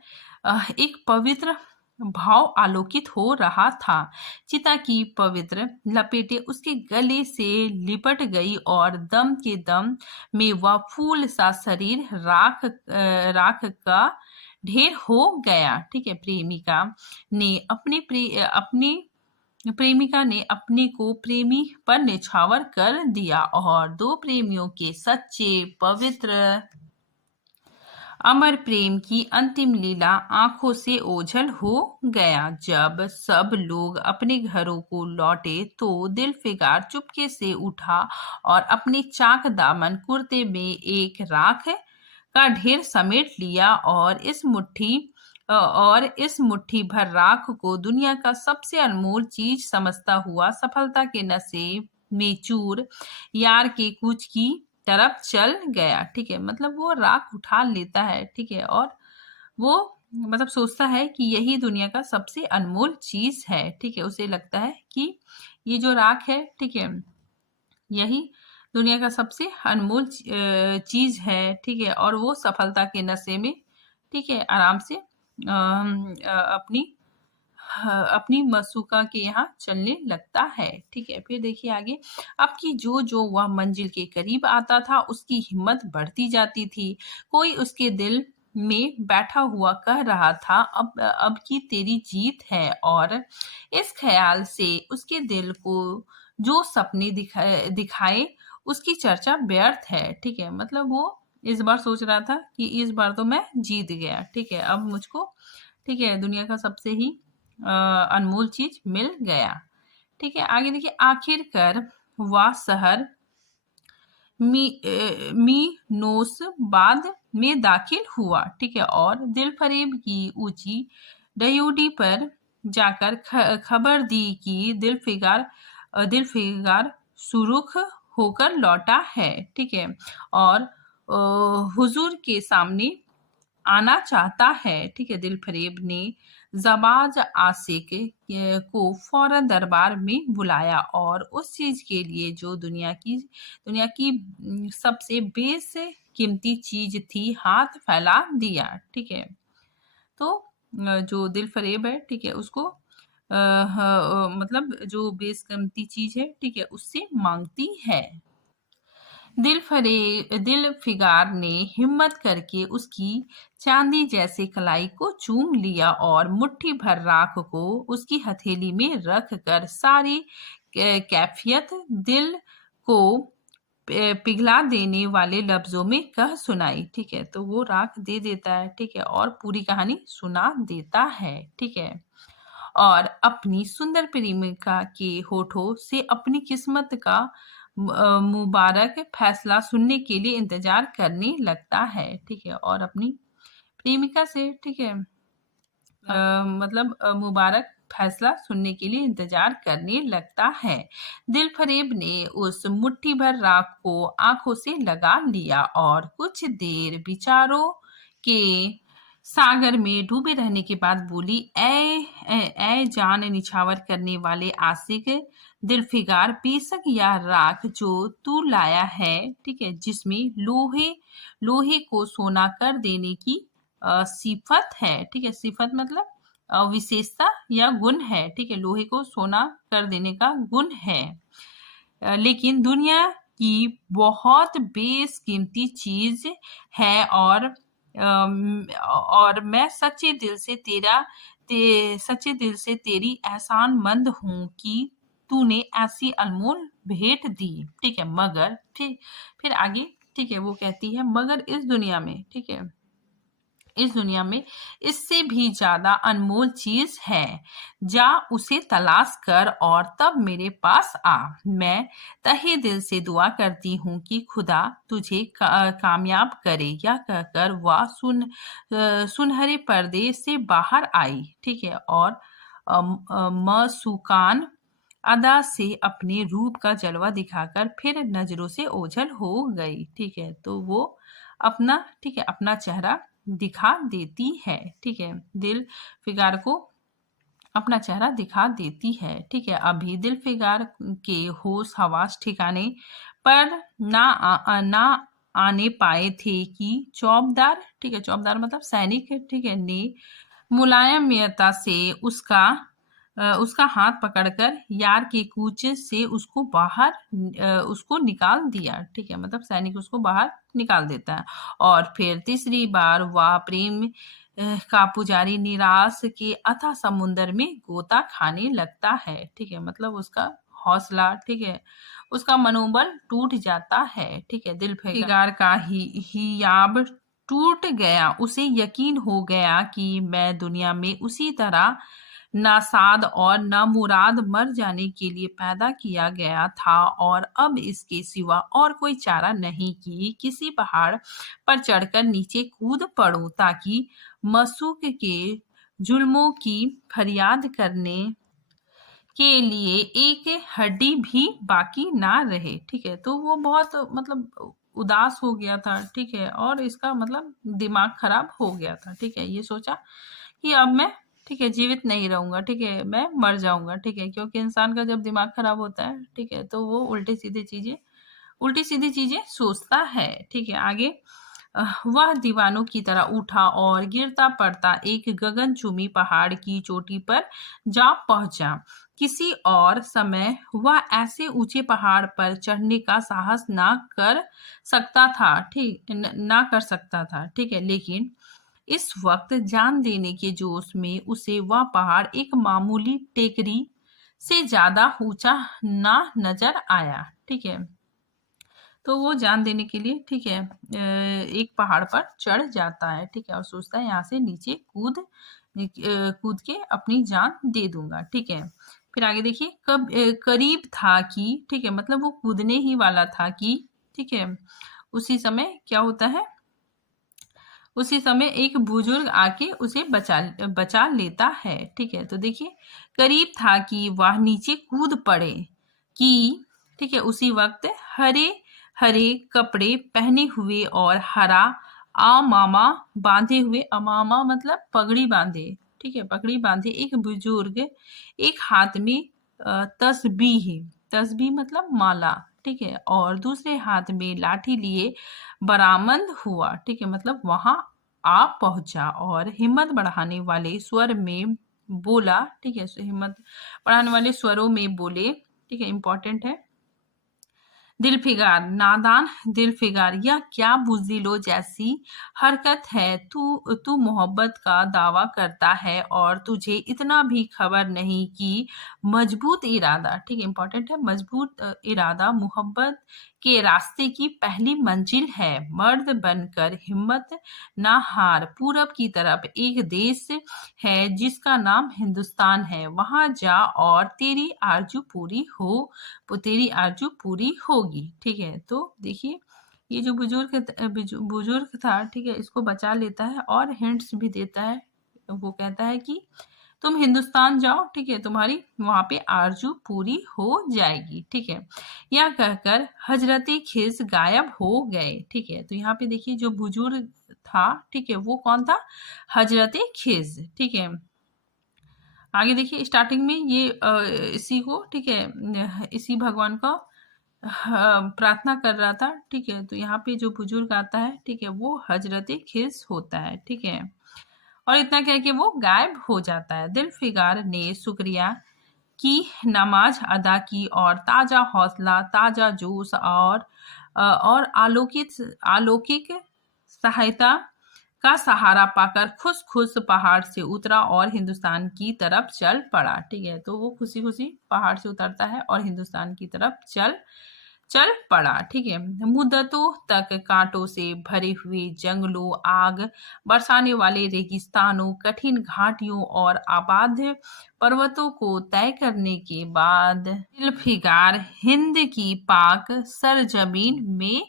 एक पवित्र भाव आलोकित हो रहा था। चिता की पवित्र लपेटें उसके गले से लिपट गई और दम के दम में वह फूल सा शरीर राख का ढेर हो गया। ठीक है, प्रेमिका ने अपने को प्रेमी पर न्यौछावर कर दिया और दो प्रेमियों के सच्चे पवित्र अमर प्रेम की अंतिम लीला आंखों से ओझल हो गया। जब सब लोग अपने घरों को लौटे तो दिलफिकार चुपके से उठा और अपने चाक दामन कुर्ते में एक राख का ढेर समेट लिया और इस मुट्ठी भर राख को दुनिया का सबसे अनमोल चीज समझता हुआ सफलता के नशे में चूर यार के कूच की तरफ चल गया। ठीक है, मतलब वो राख उठा लेता है। ठीक है, और वो मतलब सोचता है कि यही दुनिया का सबसे अनमोल चीज है। ठीक है, उसे लगता है कि ये जो राख है, ठीक है, यही दुनिया का सबसे अनमोल चीज है। ठीक है, और वो सफलता के नशे में, ठीक है, आराम से अपनी मसूका के यहाँ चलने लगता है। ठीक है, फिर देखिए आगे। अब की जो वह मंजिल के करीब आता था उसकी हिम्मत बढ़ती जाती थी। कोई उसके दिल में बैठा हुआ कह रहा था, अब की तेरी जीत है। और इस ख्याल से उसके दिल को जो सपने दिखाए उसकी चर्चा व्यर्थ है। ठीक है, मतलब वो इस बार सोच रहा था कि इस बार तो मैं जीत गया। ठीक है, अब मुझको, ठीक है, दुनिया का सबसे ही अनमोल चीज मिल गया। ठीक है, आगे देखिए। आखिरकार वह शहर मीनोसबाद में दाखिल हुआ। ठीक है, और दिलफरेब की ऊंची डयोडी पर जाकर खबर दी कि दिलफिकार सुरुख होकर लौटा है। ठीक है, और हुजूर के सामने आना चाहता है। ठीक है, दिलफरेब ने जबाज आशिक को फौरन दरबार में बुलाया और उस चीज के लिए जो दुनिया की सबसे बेशकीमती चीज थी हाथ फैला दिया। ठीक है, तो जो दिलफरेब है, ठीक है, उसको मतलब जो बेशकीमती चीज है, ठीक है, उससे मांगती है। दिलफिकार ने हिम्मत करके उसकी चांदी जैसे कलाई को चूम लिया और मुट्ठी भर राख को उसकी हथेली में रख कर सारी कैफियत दिल को पिघला देने वाले लफ्जों में कह सुनाई। ठीक है, तो वो राख दे देता है। ठीक है, और पूरी कहानी सुना देता है। ठीक है, और अपनी सुंदर प्रेमिका के होठों से अपनी किस्मत का मुबारक फैसला सुनने के लिए इंतजार करने लगता है। ठीक है, और अपनी प्रेमिका से, ठीक है, मतलब मुबारक फैसला सुनने के लिए इंतजार करने लगता है। दिलफरेब ने उस मुट्ठी भर राख को आंखों से लगा लिया और कुछ देर विचारों के सागर में डूबे रहने के बाद बोली, ऐ जान निछावर करने वाले आशिक दिलफिगार, बेशक यह राख जो तू लाया है, ठीक है, जिसमें लोहे लोहे को सोना कर देने की सिफत है। ठीक है, सिफत मतलब विशेषता या गुण है। ठीक है, लोहे को सोना कर देने का गुण है, लेकिन दुनिया की बहुत बेशकीमती चीज है और मैं सच्चे दिल से तेरी एहसानमंद हूँ कि तूने ऐसी अनमोल भेंट दी। ठीक है, मगर फिर आगे, ठीक है, वो कहती है, मगर इस दुनिया में, ठीक है, इस दुनिया में इससे भी ज्यादा अनमोल चीज है। जा उसे तलाश कर और तब मेरे पास आ। मैं तहे दिल से दुआ करती हूँ कि खुदा तुझे कामयाब करे। यह कहकर वह सुनहरे पर्दे से बाहर आई। ठीक है, और मसूकान अदा से अपने रूप का जलवा दिखाकर फिर नजरों से ओझल हो गई। ठीक है, तो वो अपना, ठीक है, अपना चेहरा दिखा देती है। ठीक है, दिल फिगार को अपना चेहरा दिखा देती है। ठीक है, अभी दिल फिगार के होश हवास ठिकाने पर ना आने पाए थे कि चौबदार, ठीक है, चौबदार मतलब सैनिक, ठीक है, ने मुलायमियता से उसका हाथ पकड़कर यार के कूच से उसको निकाल दिया। ठीक है, मतलब सैनिक उसको बाहर निकाल देता है। और फिर तीसरी बार वह प्रेम का पुजारी निराश के अथाह समुद्र में गोता खाने लगता है। ठीक है, मतलब उसका हौसला, ठीक है, उसका मनोबल टूट जाता है। ठीक है, दिल फिगार का हियाब टूट गया। उसे यकीन हो गया कि मैं दुनिया में उसी तरह नासाद और नामुराद मर जाने के लिए पैदा किया गया था और अब इसके सिवा और कोई चारा नहीं कि किसी पहाड़ पर चढ़कर नीचे कूद पड़ूं ताकि मसूक के जुल्मों की फरियाद करने के लिए एक हड्डी भी बाकी ना रहे। ठीक है, तो वो बहुत मतलब उदास हो गया था। ठीक है, और इसका मतलब दिमाग खराब हो गया था। ठीक है, ये सोचा कि अब मैं, ठीक है, जीवित नहीं रहूंगा। ठीक है, मैं मर जाऊंगा। ठीक है, क्योंकि इंसान का जब दिमाग खराब होता है, ठीक है, तो वो उल्टी सीधी चीजें सोचता है। ठीक है, आगे वह दीवानों की तरह उठा और गिरता पड़ता एक गगनचुंबी पहाड़ की चोटी पर जा पहुंचा। किसी और समय वह ऐसे ऊंचे पहाड़ पर चढ़ने का साहस ना कर सकता था। ठीक है, लेकिन इस वक्त जान देने के जोश में उसे वह पहाड़ एक मामूली टेकरी से ज्यादा ऊंचा ना नजर आया। ठीक है, तो वो जान देने के लिए, ठीक है, एक पहाड़ पर चढ़ जाता है। ठीक है, और सोचता है यहाँ से नीचे कूद के अपनी जान दे दूंगा। ठीक है, फिर आगे देखिए, करीब था कि, ठीक है, मतलब वो कूदने ही वाला था कि, ठीक है, उसी समय क्या होता है, उसी समय एक बुजुर्ग आके उसे बचा लेता है। ठीक है, तो देखिए, करीब था कि वह नीचे कूद पड़े कि, ठीक है, उसी वक्त हरे हरे कपड़े पहने हुए और हरा अमामा बांधे हुए, अमामा मतलब पगड़ी बांधे, ठीक है, पगड़ी बांधे एक बुजुर्ग एक हाथ में तस्बीह मतलब माला, ठीक है, और दूसरे हाथ में लाठी लिए बरामद हुआ। ठीक है, मतलब वहां आ पहुंचा और हिम्मत बढ़ाने वाले स्वर में बोला। ठीक है, हिम्मत बढ़ाने वाले स्वरों में बोले। ठीक है, इंपॉर्टेंट है, दिलफिगार, नादान दिलफिगार, यह क्या बुज़दिलों जैसी हरकत है। तू मोहब्बत का दावा करता है और तुझे इतना भी खबर नहीं कि मजबूत इरादा, ठीक है, इंपॉर्टेंट है, मजबूत इरादा मोहब्बत के रास्ते की पहली मंजिल है। मर्द बनकर हिम्मत ना हार। पूरब की तरफ एक देश है जिसका नाम हिंदुस्तान है। वहां जा और तेरी आरजू पूरी होगी। होगी। ठीक है, तो देखिए ये जो बुजुर्ग था, ठीक है, इसको बचा लेता है और हिंट्स भी देता है। वो कहता है कि तुम हिंदुस्तान जाओ, ठीक है, तुम्हारी वहां पे आरजू पूरी हो जाएगी। ठीक है, यह कहकर हजरती खिज गायब हो गए। ठीक है, तो यहाँ पे देखिए जो बुजुर्ग था, ठीक है, वो कौन था? हजरती खिज। ठीक है, आगे देखिए स्टार्टिंग में ये इसी को, ठीक है, इसी भगवान का प्रार्थना कर रहा था। ठीक है, तो यहाँ पे जो बुजुर्ग आता है, ठीक है, वो हजरती खिज होता है। ठीक है, और इतना कह के वो गायब हो जाता है। दिलफिगार ने शुक्रिया की नमाज अदा की और ताजा हौसला, ताजा जोश और अलौकिक सहायता का सहारा पाकर खुश खुश पहाड़ से उतरा और हिंदुस्तान की तरफ चल पड़ा। ठीक है, तो वो खुशी खुशी पहाड़ से उतरता है और हिंदुस्तान की तरफ चल पड़ा। ठीक है, मुद्दतों तक कांटों से भरे हुए जंगलों, आग बरसाने वाले रेगिस्तानों, कठिन घाटियों और आबाद पर्वतों को तय करने के बाद जुल्फिकार हिंद की पाक सरजमीन में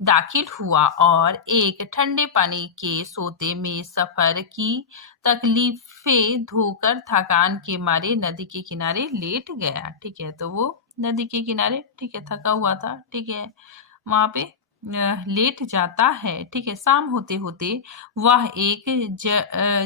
दाखिल हुआ और एक ठंडे पानी के सोते में सफर की तकलीफें धोकर थकान के मारे नदी के किनारे लेट गया। ठीक है, तो वो नदी के किनारे, ठीक है, थका हुआ था। ठीक है, वहां पे लेट जाता है। ठीक है, शाम होते होते वह एक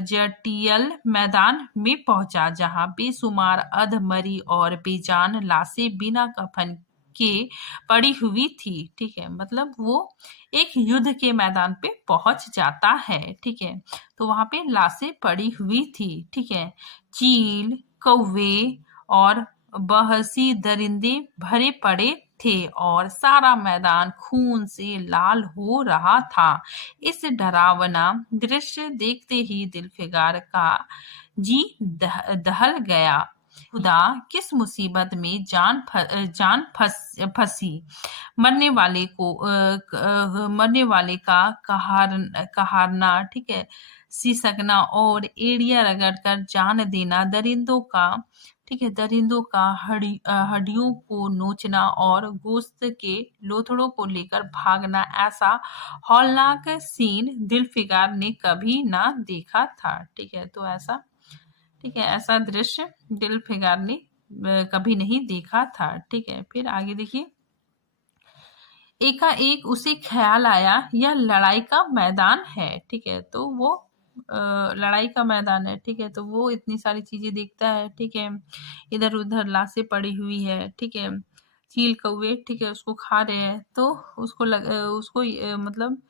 जटियल मैदान में पहुंचा जहां बेशुमार अधमरी और बेजान लाशें बिना कफन के पड़ी हुई थी। ठीक है, मतलब वो एक युद्ध के मैदान पे पहुंच जाता है। ठीक है, तो वहां पे लाशें पड़ी हुई थी। ठीक है, चील, कौवे और बहसी दरिंदे भरे पड़े थे और सारा मैदान खून से लाल हो रहा था। इस डरावना दृश्य देखते ही दिलफिगार का जी दहल गया। खुदा, किस मुसीबत में जान फंसी। मरने वाले का कहारना, ठीक है, सिसकना और एड़िया रगड़कर जान देना, दरिंदों का, ठीक है, दरिंदों का हड्डियों को नोचना और गोश्त के लोथड़ों को लेकर भागना, ऐसा हौलनाक सीन दिलफिगार ने कभी ना देखा था। ठीक है, तो ऐसा, ठीक है, ऐसा दृश्य दिलफिगार ने कभी नहीं देखा था। ठीक है, फिर आगे देखिए, एकाएक उसे ख्याल आया यह लड़ाई का मैदान है। ठीक है, तो वो लड़ाई का मैदान है। ठीक है, तो वो इतनी सारी चीजें देखता है। ठीक है, इधर उधर लाशें पड़ी हुई है। ठीक है, चील कौवे, ठीक है, उसको खा रहे हैं। तो उसको मतलब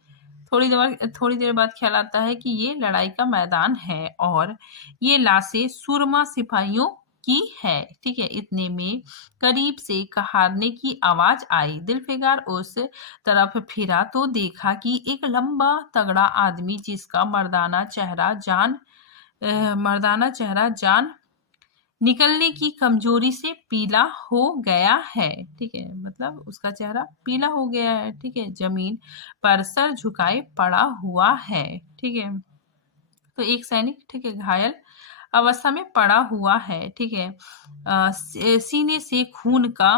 थोड़ी देर बाद ख्याल आता है कि ये लड़ाई का मैदान है और ये लाशें सुरमा सिपाहियों की है। ठीक है, इतने में करीब से कहारने की आवाज आई। दिलफिगार उस तरफ फिरा तो देखा कि एक लंबा तगड़ा आदमी जिसका मर्दाना चेहरा जान निकलने की कमजोरी से पीला हो गया है। ठीक है, मतलब उसका चेहरा पीला हो गया है। ठीक है, जमीन पर सर झुकाए पड़ा हुआ है। ठीक है, तो एक सैनिक, ठीक है, घायल अवस्था में पड़ा हुआ है। ठीक है, सीने से खून का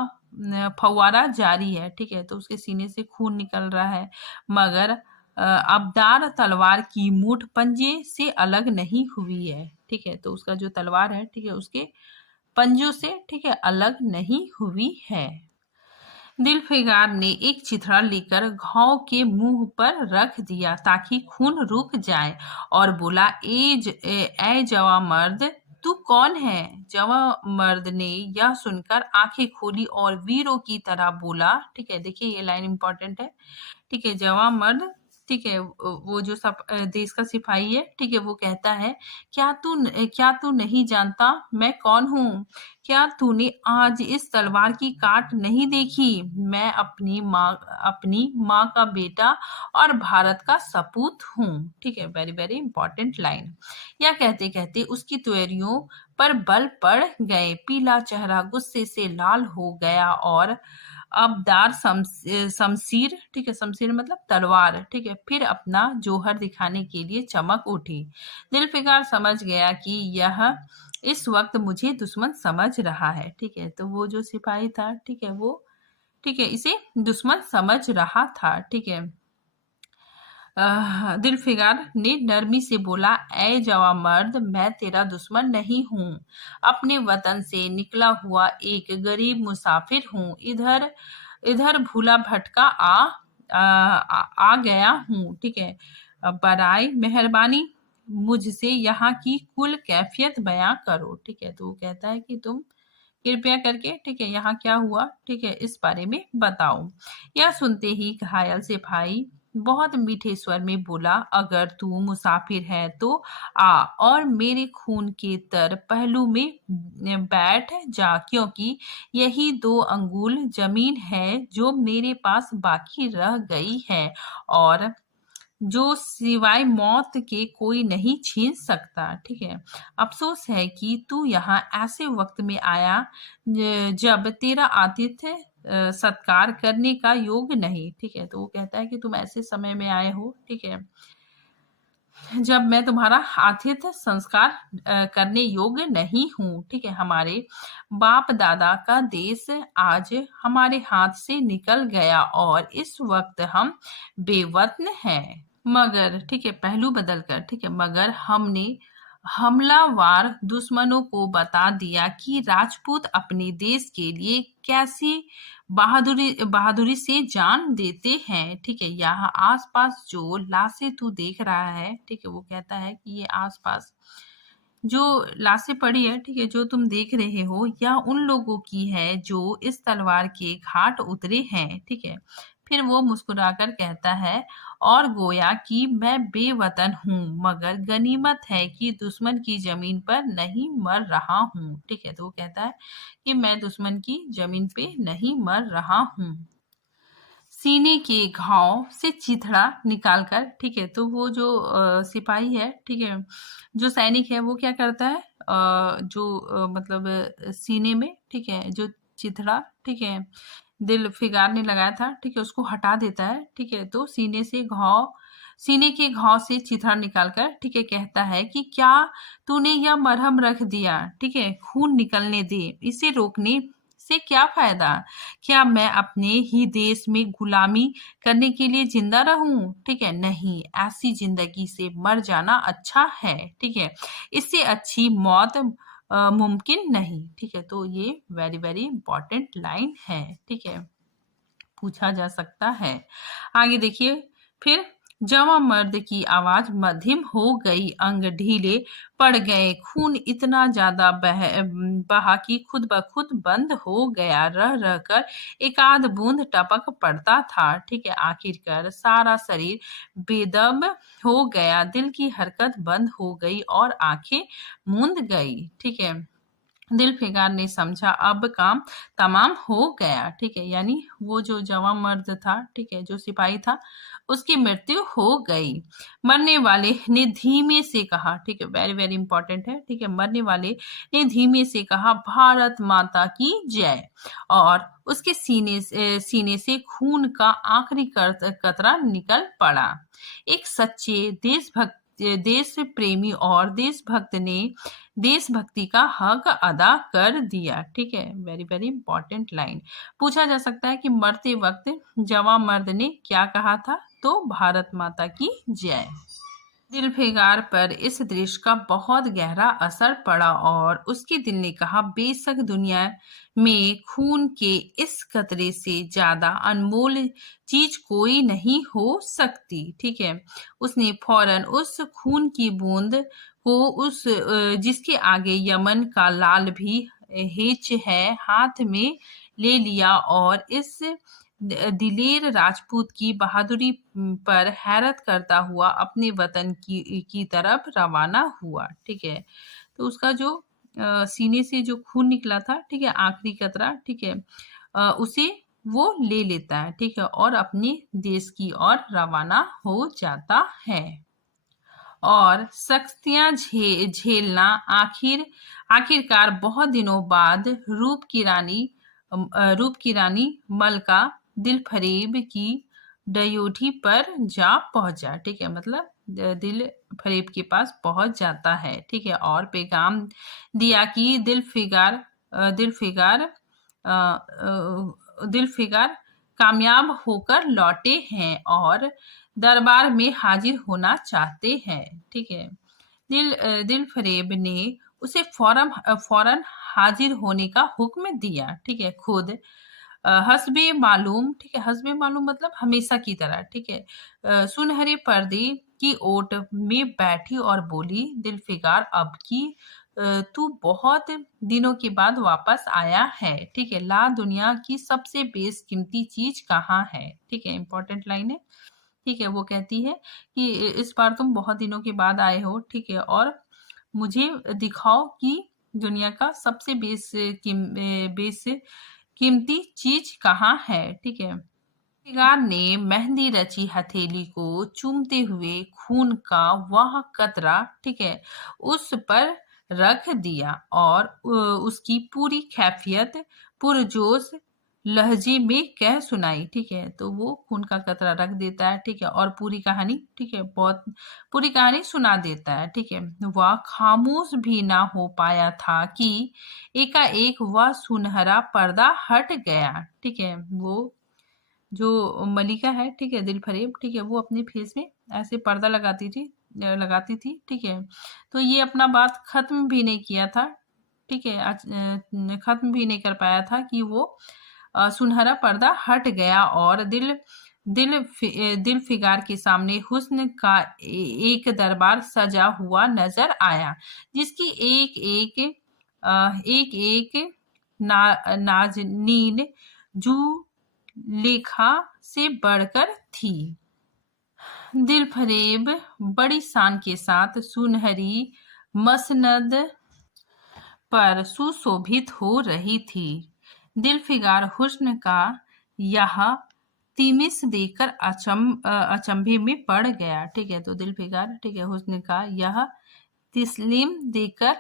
फव्वारा जारी है। ठीक है, तो उसके सीने से खून निकल रहा है, मगर अबदार तलवार की मूठ पंजे से अलग नहीं हुई है। ठीक है, तो उसका जो तलवार है, ठीक है, उसके पंजों से, ठीक है, अलग नहीं हुई है। दिलफिगार ने एक चिथड़ा लेकर घाव के मुंह पर रख दिया ताकि खून रुक जाए और बोला, ए जवा मर्द, तू कौन है? जवा मर्द ने यह सुनकर आंखें खोली और वीरों की तरह बोला। ठीक है, देखिए ये लाइन इंपॉर्टेंट है। ठीक है, जवा मर्द, ठीक है, वो जो देश का सिपाही है, ठीक है, वो कहता है, क्या तू नहीं जानता मैं कौन हूँ? क्या तूने आज इस तलवार की काट नहीं देखी? मैं अपनी माँ का बेटा और भारत का सपूत हूँ। ठीक है, वेरी वेरी इंपॉर्टेंट लाइन। यह कहते कहते उसकी त्वरियों पर बल पड़ गए। पीला चेहरा गुस्से से लाल हो गया और अबदार शमशीर, ठीक है, शमशीर मतलब तलवार, ठीक है, फिर अपना जोहर दिखाने के लिए चमक उठी। दिलफिगार समझ गया कि यह इस वक्त मुझे दुश्मन समझ रहा है। ठीक है, तो वो जो सिपाही था, ठीक है, वो, ठीक है, इसे दुश्मन समझ रहा था। ठीक है, दिलफिगार ने नरमी से बोला, ऐ जवां मर्द, मैं तेरा दुश्मन नहीं हूँ। अपने वतन से निकला हुआ एक गरीब मुसाफिर हूँ। इधर इधर भूला भटका आ गया हूँ। ठीक है, बराए मेहरबानी मुझसे यहाँ की कुल कैफियत बयां करो। ठीक है, तो वो कहता है कि तुम कृपया करके, ठीक है, यहाँ क्या हुआ, ठीक है, इस बारे में बताओ। यह सुनते ही घायल सिपाही बहुत मीठे स्वर में बोला, अगर तू मुसाफिर है तो आ और मेरे खून के तर पहलू में बैठ जा, क्योंकि यही 2 अंगुल जमीन है जो मेरे पास बाकी रह गई है और जो सिवाय मौत के कोई नहीं छीन सकता। ठीक है, अफसोस है कि तू यहाँ ऐसे वक्त में आया जब तेरा आतिथ्य सत्कार करने का योग नहीं। ठीक है, तो वो कहता है कि तुम ऐसे समय में आए हो, ठीक है, जब मैं तुम्हारा आतिथ्य संस्कार करने योग्य नहीं हूँ। ठीक है, हमारे बाप दादा का देश आज हमारे हाथ से निकल गया और इस वक्त हम बेवतन हैं। मगर, ठीक है, पहलू बदल कर, ठीक है, मगर हमने हमलावर दुश्मनों को बता दिया कि राजपूत अपने देश के लिए कैसी बहादुरी से जान देते हैं। ठीक है, यहाँ आसपास जो लाशें तू देख रहा है, ठीक है, वो कहता है कि ये आसपास जो लाशें पड़ी है, ठीक है, जो तुम देख रहे हो, यह उन लोगों की है जो इस तलवार के घाट उतरे हैं। ठीक है, फिर वो मुस्कुराकर कहता है, और गोया कि मैं बेवतन हूँ, मगर गनीमत है कि दुश्मन की जमीन पर नहीं मर रहा हूँ। ठीक है, तो वो कहता है कि मैं दुश्मन की जमीन पे नहीं मर रहा हूँ। सीने के घाव से चिथड़ा निकालकर, ठीक है, तो वो जो सिपाही है, ठीक है, जो सैनिक है, वो क्या करता है, मतलब सीने में, ठीक है, जो चिथड़ा, ठीक है, दिल फिगार ने लगाया था, ठीक है, उसको हटा देता है। ठीक है, तो सीने के घाव से चिथड़ा निकालकर, ठीक है, कहता है कि क्या तूने यह मरहम रख दिया, ठीक है, खून निकलने दे, इसे रोकने से क्या फायदा? क्या मैं अपने ही देश में गुलामी करने के लिए जिंदा रहूं? ठीक है, नहीं, ऐसी जिंदगी से मर जाना अच्छा है। ठीक है, इससे अच्छी मौत मुमकिन नहीं। ठीक है, तो ये वेरी वेरी इंपॉर्टेंट लाइन है। ठीक है, पूछा जा सकता है। आगे देखिए, फिर जवां मर्द की आवाज मध्यम हो गई, अंग ढीले पड़ गए, खून इतना ज्यादा बहा कि खुद ब खुद बंद हो गया, रह रहकर एक आध बूंद टपक पड़ता था। ठीक है, आखिरकार सारा शरीर बेदम हो गया, दिल की हरकत बंद हो गई और आंखें मूंद गई। ठीक है, दिल फिगार ने समझा अब काम तमाम हो गया। ठीक है, यानी वो जो जवां मर्द था, ठीक है, जो सिपाही था, उसकी मृत्यु हो गई। मरने वाले ने धीमे से कहा, ठीक है, वेरी वेरी इंपॉर्टेंट है, ठीक है, मरने वाले ने धीमे से कहा, भारत माता की जय, और उसके सीने से खून का आखिरी कतरा निकल पड़ा। एक सच्चे देश प्रेमी और देशभक्त ने देशभक्ति का हक अदा कर दिया। ठीक है, वेरी वेरी इंपॉर्टेंट लाइन। पूछा जा सकता है कि मरते वक्त जवां मर्द ने क्या कहा था, तो भारत माता की जय। दिलफिगार पर इस दृश्य का बहुत गहरा असर पड़ा और उसके दिल ने कहा, बेशक दुनिया में खून के इस कतरे से ज्यादा अनमोल चीज कोई नहीं हो सकती। ठीक है, उसने फौरन उस खून की बूंद को जिसके आगे यमन का लाल भी हेच है, हाथ में ले लिया और इस दिलेर राजपूत की बहादुरी पर हैरत करता हुआ अपने वतन की तरफ रवाना हुआ। ठीक है, तो उसका जो सीने से जो खून निकला था, ठीक है, आखिरी कतरा, ठीक है, उसे वो ले लेता है। ठीक है, और अपने देश की ओर रवाना हो जाता है। और सख्तियां झेलना आखिरकार बहुत दिनों बाद रूप की रानी मलका दिल फरेब की डयोढ़ी पर जा पहुंचा। ठीक है, मतलब दिल फरेब के पास पहुंच जाता है। ठीक है, और पैगाम दिया कि दिल फिगार दिलफिकार कामयाब होकर लौटे हैं और दरबार में हाजिर होना चाहते हैं। ठीक है, दिलफरेब ने उसे फौरन हाजिर होने का हुक्म दिया। ठीक है, खुद हस्बे मालूम, ठीक है, हस्बे मालूम मतलब हमेशा की तरह। ठीक है, सुनहरे पर्दे की ओट में बैठी और बोली, दिलफिकार अब की तू बहुत दिनों के बाद वापस आया है। ठीक है, ला दुनिया की सबसे बेशकीमती चीज कहाँ है। ठीक है, इंपॉर्टेंट लाइन है। ठीक है, वो कहती है कि इस बार तुम बहुत दिनों के बाद आए हो। ठीक है, और मुझे दिखाओ कि दुनिया का सबसे बेस कीमती चीज कहाँ है। ठीक है, दिलफिकार ने मेहंदी रची हथेली को चूमते हुए खून का वह कतरा, ठीक है, उस पर रख दिया और उसकी पूरी कैफियत पुरजोश लहजे में कह सुनाई। ठीक है, तो वो खून का कतरा रख देता है। ठीक है, और पूरी कहानी, ठीक है, बहुत पूरी कहानी सुना देता है। ठीक है, वह खामोश भी ना हो पाया था कि एकाएक वह सुनहरा पर्दा हट गया। ठीक है, वो जो मलिका है, ठीक है, दिलफरेब, ठीक है, वो अपने फेस में ऐसे पर्दा लगाती थी। ठीक है, तो ये अपना बात खत्म भी नहीं किया था। ठीक है, खत्म भी नहीं कर पाया था कि वो सुनहरा पर्दा हट गया और दिलफिकार के सामने हुस्न का एक दरबार सजा हुआ नजर आया, जिसकी एक एक नाजनीन जू लेखा से बढ़कर थी। दिलफरेब बड़ी शान के साथ सुनहरी मसनद पर सुशोभित हो रही थी। दिलफिकार हुस्न का यह तिमिस देखकर अचंभे में पड़ गया। ठीक है, तो दिलफिकार, ठीक है, हुस्न का यह तिस्लीम देखकर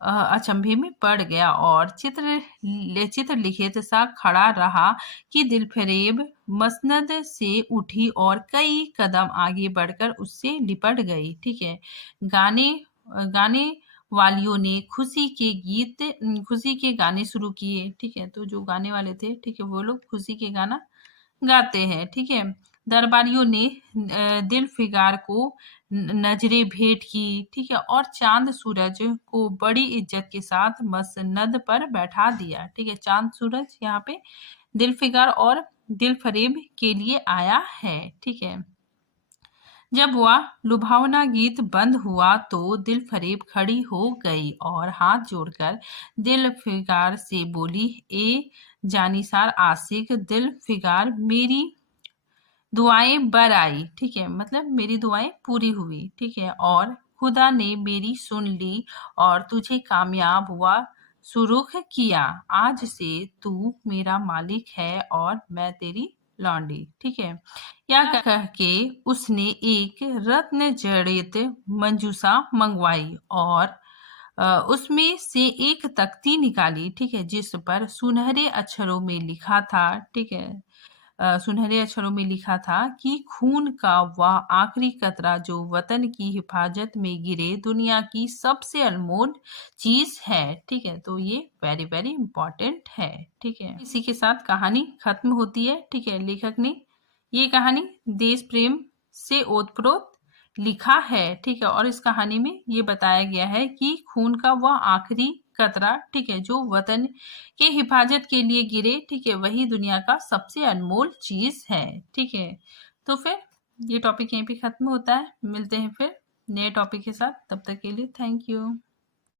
अचंभे में पड़ गया और चित्रलिखित सा खड़ा रहा कि दिलफरेब मसनद से उठी और कई कदम आगे बढ़कर उससे लिपट गई। ठीक है, गाने वालियों ने खुशी के गाने शुरू किए। ठीक है, तो जो गाने वाले थे, ठीक है, वो लोग खुशी के गाना गाते हैं। ठीक है, दरबारियों ने दिलफिकार को नजरें भेंट की। ठीक है, और चांद सूरज को बड़ी इज्जत के साथ मसनद पर बैठा दिया। ठीक है, चांद सूरज यहाँ पे दिलफिकार और दिलफरेब के लिए आया है। ठीक है, जब वह लुभावना गीत बंद हुआ तो दिलफरेब खड़ी हो गई और हाथ जोड़कर दिलफिकार से बोली, ए जानिसार आशिक दिलफिकार, मेरी दुआएं बर आई। ठीक है, मतलब मेरी दुआएं पूरी हुई। ठीक है, और खुदा ने मेरी सुन ली और तुझे कामयाब हुआ सुरुख किया। आज से तू मेरा मालिक है और मैं तेरी लौंडी। ठीक है, यह कह के उसने एक रत्न जड़ित मंजूसा मंगवाई और उसमें से एक तख्ती निकाली। ठीक है, जिस पर सुनहरे अक्षरों में लिखा था। ठीक है, सुनहरे अक्षरों में लिखा था कि खून का वह आखिरी कतरा जो वतन की हिफाजत में गिरे दुनिया की सबसे अनमोल चीज है। ठीक है, तो ये वेरी वेरी इंपॉर्टेंट है। ठीक है, इसी के साथ कहानी खत्म होती है। ठीक है, लेखक ने ये कहानी देश प्रेम से ओतप्रोत लिखा है। ठीक है, और इस कहानी में ये बताया गया है कि खून का वह आखिरी कतरा, ठीक है, जो वतन के हिफाजत के लिए गिरे, ठीक है, वही दुनिया का सबसे अनमोल चीज है। ठीक है, तो फिर ये टॉपिक यहीं पे खत्म होता है। मिलते हैं फिर नए टॉपिक के साथ, तब तक के लिए थैंक यू।